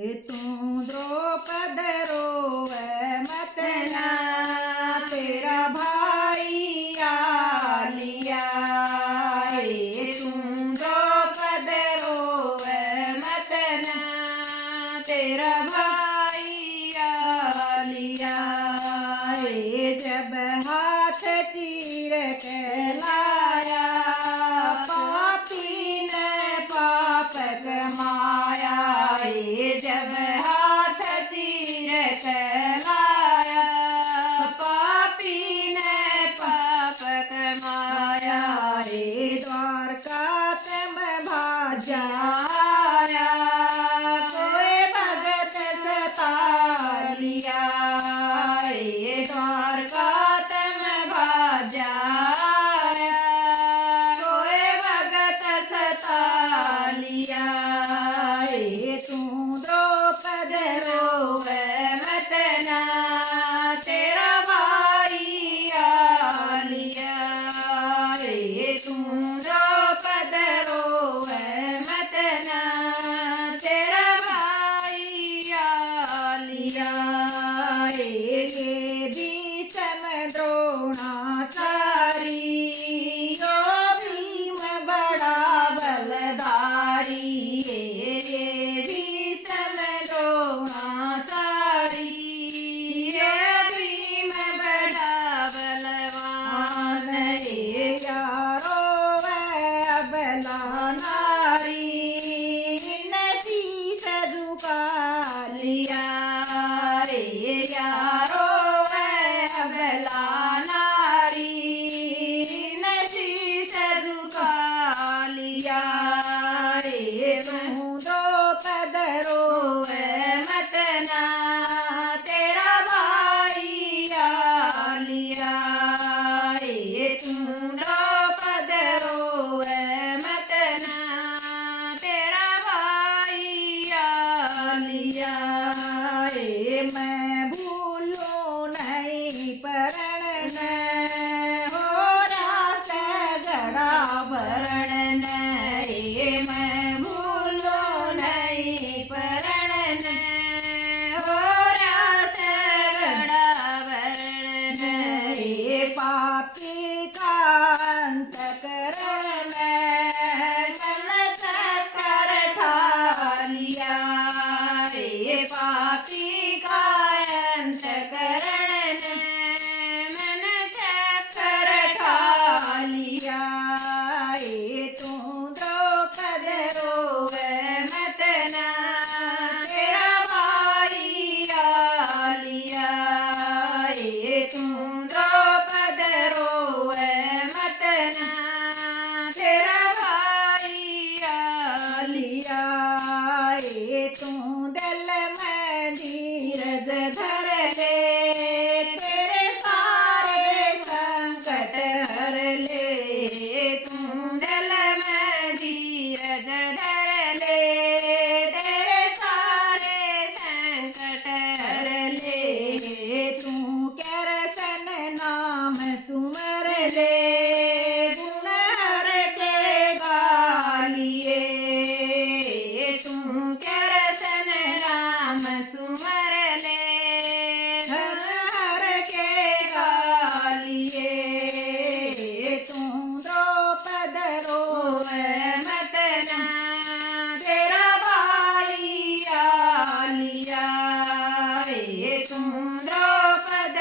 तू द्रौपद रोवे मत ना, तेरा भाई आ लिया। तू द्रौपद रोवे मत ना, तेरा भाई आ लिया। जब हाथ चीर के लाया, पापी ने पाप कमाया। जब हाथ चीर के लाया, पापी ने पाप कमाया। द्वारका तम भाजा आया, कोई भगत सता लिया। द्वारका तम भाजा आया, कोई भगत सता लिया। तू द्रौपद रोवे मत ना, तेरा भाई आ लिया। तू द्रौपद रोवे मत ना, तेरा भाई आ लिया। के भीषम द्रोणाचारी, यो भीम बड़ा बलधारी। भीषम द्रोणाचारी, ये भीम बड़ा बलवान। यारो वह अबला नारी, शीश झुका लिया। यारो वह अबला नारी, शीश झुका लिया। तू द्रौपद रोवे मत ना, तेरा भाई आ लिया। तू द्रौपद रोवे मत ना, तेरा भाई आ लिया। मैं भूलूं नहीं परण, हो रात गड़ा भरण। मैं भूलूं नहीं परण, हो रात गड़ा भरण। पापी का अंतकरण में जल चक्कर ठा लिया। पापी का अंतकरण में मन चक्कर ठा लिया। तू द्रौपद रोवे मत ना, तेरा भाई आ लिया। तू द्रौपद रोवे मत ना, तेरा भाई आ लिया। तू दिल में धीरज धर ले, तेरे सारे संकट हर ले। तू दिल में धीरज धर ले, तेरे सारे संकट हर ले। तू करसन नाम सुमर ले, गुण हर के गालिए। तू करसन नाम सुमर ले, धन हर के गालिए। तू द्रौपद रोवे मत ना, तेरा भाई आ लिया। तू द्रौपद